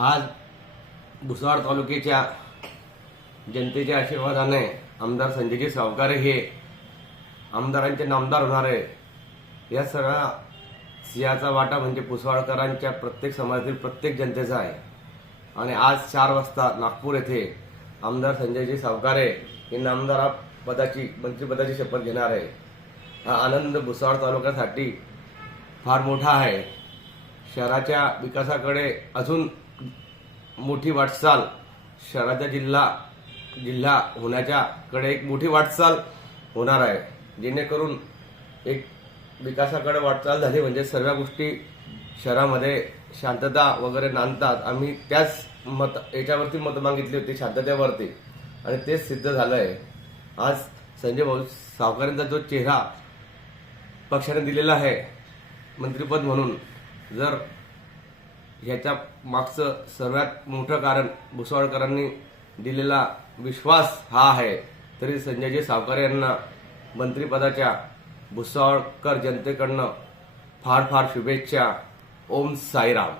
आज भुसावळ तालुक्याच्या जनतेच्या आशीर्वादाने आमदार संजयजी सावकारे हे आमदारांचे नामदार होणार आहे या सगळ्या सिंहाचा वाटा म्हणजे भुसावळकरांच्या प्रत्येक समाजातील प्रत्येक जनतेचा आहे. आणि आज चार वाजता नागपूर येथे आमदार संजयजी सावकारे हे नामदार पदाची मंत्रिपदाची शपथ घेणार आहे. हा आनंद भुसावळ तालुक्यासाठी फार मोठा आहे. शहराच्या विकासाकडे अजून मोठी वाटचाल शहराचा जिल्हा जिल्हा होण्याच्याकडे एक मोठी वाटचाल होणार आहे. जेणेकरून एक विकासाकडे वाटचाल झाली म्हणजे सर्व गोष्टी शहरामध्ये शांतता वगैरे नांदतात. आम्ही त्याच मत याच्यावरती मत मागितली होती शांततेवरती. आणि तेच सिद्ध झालं आहे आज संजय भाऊ सावकारांचा जो चेहरा पक्षाने दिलेला आहे मंत्रिपद म्हणून जर ह्याच्या मागचं सर्वात मोठं कारण भुसावळकरांनी दिलेला विश्वास हा आहे. तरी संजयजी सावकारे यांना मंत्रिपदाच्या भुसावळकर जनतेकडनं फार फार शुभेच्छा. ओम साईराम.